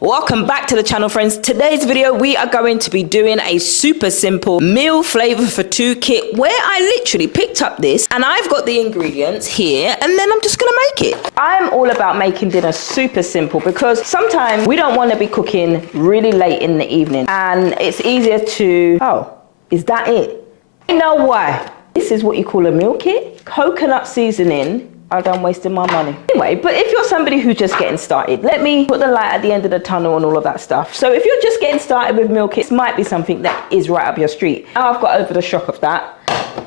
Welcome back to the channel, friends. Today's video, we are going to be doing a super simple meal flavor for two kit where I literally picked up this and I've got the ingredients here and then I'm just gonna make it. I'm all about making dinner super simple because sometimes we don't want to be cooking really late in the evening and it's easier to, oh, is that it? You know why? This is what you call a meal kit. Coconut seasoning. I'm done wasting my money. Anyway, but if you're somebody who's just getting started, let me put the light at the end of the tunnel and all of that stuff. So if you're just getting started with meal kits, might be something that is right up your street. Now I've got over the shock of that.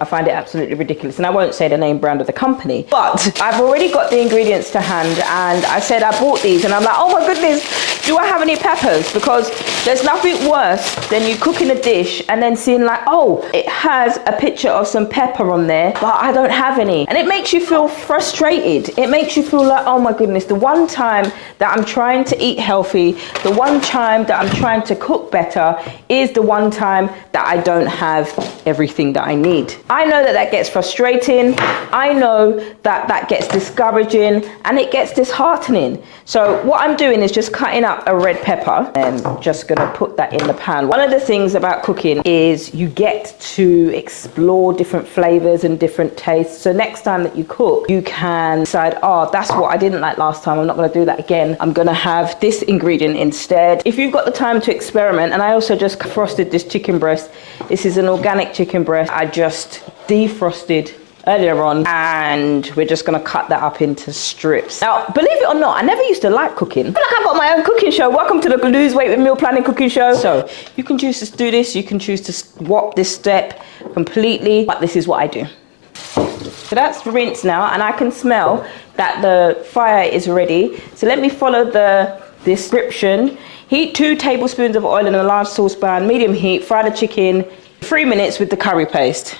I find it absolutely ridiculous. And I won't say the name brand of the company, but I've already got the ingredients to hand. And I said, I bought these and I'm like, oh my goodness, do I have any peppers? Because there's nothing worse than you cooking a dish and then seeing like, oh, it has a picture of some pepper on there, but I don't have any. And it makes you feel frustrated. It makes you feel like, oh my goodness, the one time that I'm trying to eat healthy, the one time that I'm trying to cook better is the one time that I don't have everything that I need. I know that that gets frustrating. I know that that gets discouraging and it gets disheartening. So what I'm doing is just cutting up a red pepper and just gonna put that in the pan. One of the things about cooking is you get to explore different flavors and different tastes. So next time that you cook, you can decide, oh, that's what I didn't like last time. I'm not gonna do that again. I'm gonna have this ingredient instead. If you've got the time to experiment, and I also just frosted this chicken breast. This is an organic chicken breast. I just defrosted earlier on and we're just gonna cut that up into strips. Now, believe it or not, I never used to like cooking. I feel like I've got my own cooking show. Welcome to the Lose Weight with Meal Planning cooking show. So you can choose to do this, you can choose to swap this step completely, but this is what I do. So that's rinsed now and I can smell that the fire is ready. So let me follow the description. Heat 2 tablespoons of oil in a large saucepan, medium heat, fry the chicken 3 minutes with the curry paste.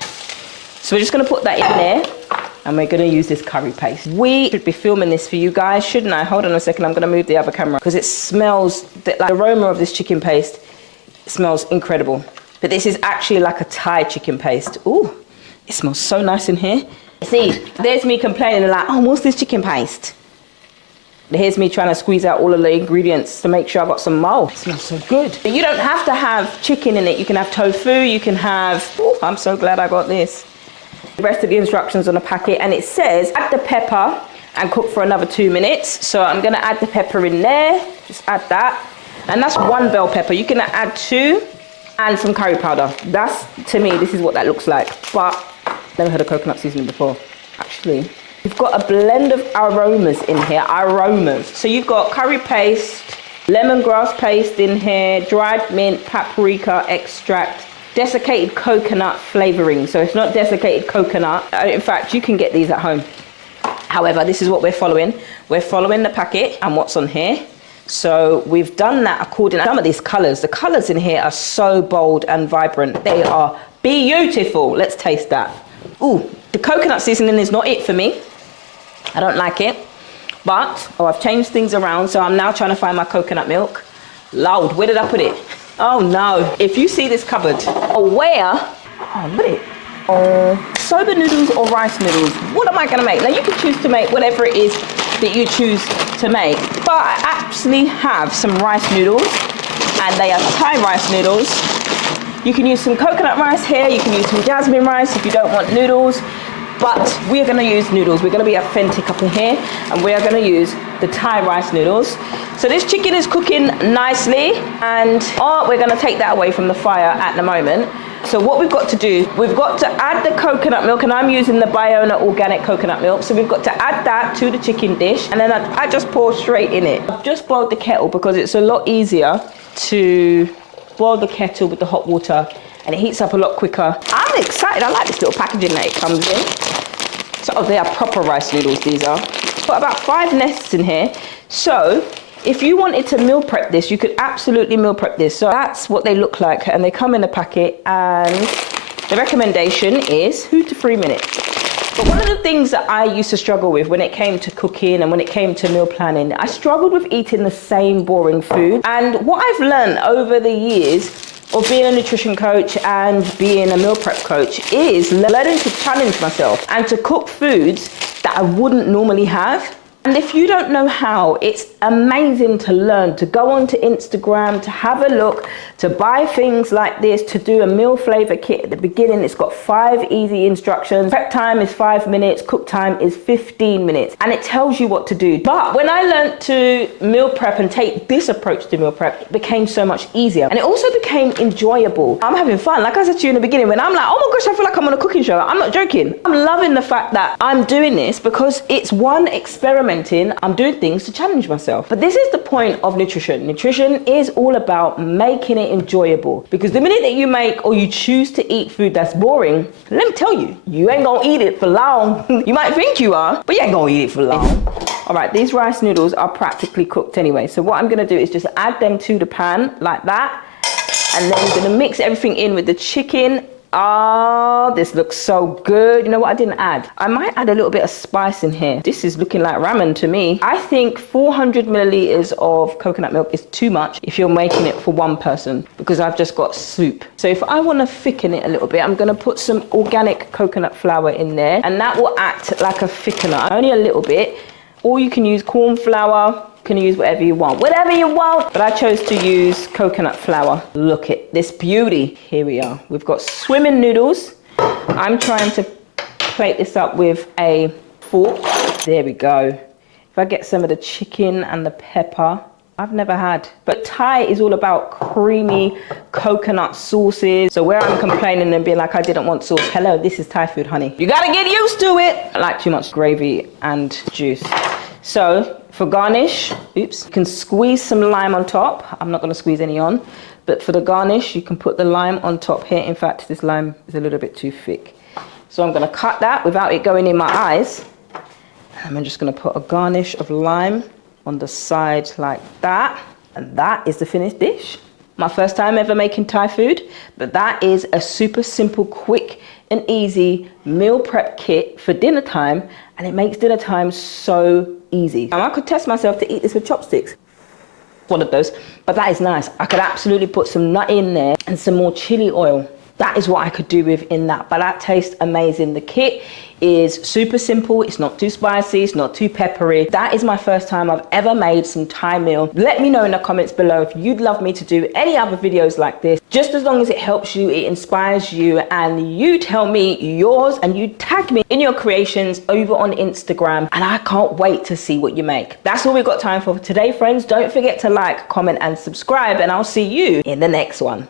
So we're just gonna put that in there and we're gonna use this curry paste. We should be filming this for you guys, shouldn't I? Hold on a second, I'm gonna move the other camera because it smells, like the aroma of this chicken paste, it smells incredible. But this is actually like a Thai chicken paste. Ooh, it smells so nice in here. See, there's me complaining like, oh, what's this chicken paste? Here's me trying to squeeze out all of the ingredients to make sure I've got some mold. It smells so good. But you don't have to have chicken in it. You can have tofu, you can have, ooh, I'm so glad I got this. The rest of the instructions on the packet and it says add the pepper and cook for another 2 minutes. So I'm gonna add the pepper in there, just add that. And that's 1 bell pepper. You can add 2 and some curry powder. That's, to me, this is what that looks like. But never heard of coconut seasoning before, actually. You've got a blend of aromas in here, aromas. So you've got curry paste, lemongrass paste in here, dried mint, paprika extract, desiccated coconut flavoring. So it's not desiccated coconut. In fact, you can get these at home. However, this is what we're following. We're following the packet and what's on here. So we've done that according to some of these colors. The colors in here are so bold and vibrant. They are beautiful. Let's taste that. Ooh, the coconut seasoning is not it for me. I don't like it, but, oh, I've changed things around, so I'm now trying to find my coconut milk. Lord, where did I put it? Oh no, if you see this cupboard, oh, where? Oh, look at it. Oh, soba noodles or rice noodles? What am I gonna make? Now you can choose to make whatever it is that you choose to make, but I actually have some rice noodles, and they are Thai rice noodles. You can use some coconut rice here, you can use some jasmine rice if you don't want noodles. But we're gonna use noodles. We're gonna be authentic up in here and we are gonna use the Thai rice noodles. So this chicken is cooking nicely and we're gonna take that away from the fire at the moment. So what we've got to do, we've got to add the coconut milk and I'm using the Biona organic coconut milk. So we've got to add that to the chicken dish and then I just pour straight in it. I've just boiled the kettle because it's a lot easier to boil the kettle with the hot water and it heats up a lot quicker. I'm excited, I like this little packaging that it comes in. So they are proper rice noodles, these are. Got about 5 nests in here. So if you wanted to meal prep this, you could absolutely meal prep this. So that's what they look like and they come in a packet and the recommendation is 2 to 3 minutes. But one of the things that I used to struggle with when it came to cooking and when it came to meal planning, I struggled with eating the same boring food. And what I've learned over the years of being a nutrition coach and being a meal prep coach is learning to challenge myself and to cook foods that I wouldn't normally have And if you don't know how, it's amazing to learn, to go onto Instagram, to have a look, to buy things like this, to do a meal flavor kit at the beginning. It's got 5 easy instructions. Prep time is 5 minutes, cook time is 15 minutes, and it tells you what to do. But when I learned to meal prep and take this approach to meal prep, it became so much easier. And it also became enjoyable. I'm having fun. Like I said to you in the beginning, when I'm like, oh my gosh, I feel like I'm on a cooking show. I'm not joking. I'm loving the fact that I'm doing this because it's one, experimenting. I'm doing things to challenge myself. But this is the point of nutrition. Nutrition is all about making it enjoyable. Because the minute that you make or you choose to eat food that's boring, let me tell you, you ain't gonna eat it for long. You might think you are, but you ain't gonna eat it for long. All right, these rice noodles are practically cooked anyway. So what I'm gonna do is just add them to the pan like that. And then I'm gonna mix everything in with the chicken. Oh, this looks so good. You know what I didn't add? I might add a little bit of spice in here. This is looking like ramen to me. I think 400 milliliters of coconut milk is too much if you're making it for one person, because I've just got soup. So if I want to thicken it a little bit, I'm going to put some organic coconut flour in there, and that will act like a thickener, only a little bit. Or you can use corn flour. Can use whatever you want, but I chose to use coconut flour. Look at this beauty. Here we are. We've got swimming noodles. I'm trying to plate this up with a fork. There we go. If I get some of the chicken and the pepper, I've never had. But Thai is all about creamy coconut sauces. So where I'm complaining and being like, I didn't want sauce, hello, this is Thai food, honey. You gotta get used to it. I like too much gravy and juice. So for garnish, you can squeeze some lime on top. I'm not gonna squeeze any on, but for the garnish, you can put the lime on top here. In fact, this lime is a little bit too thick. So I'm gonna cut that without it going in my eyes. And I'm just gonna put a garnish of lime on the side like that. And that is the finished dish. My first time ever making Thai food, but that is a super simple, quick and easy meal prep kit for dinner time, and it makes dinner time so easy. Now I could test myself to eat this with chopsticks. One of those, but that is nice. I could absolutely put some nut in there and some more chili oil. That is what I could do with in that, but that tastes amazing. The kit is super simple. It's not too spicy. It's not too peppery. That is my first time I've ever made some Thai meal. Let me know in the comments below if you'd love me to do any other videos like this. Just as long as it helps you, it inspires you, and you tell me yours and you tag me in your creations over on Instagram, and I can't wait to see what you make. That's all we've got time for today, friends. Don't forget to like, comment, and subscribe, and I'll see you in the next one.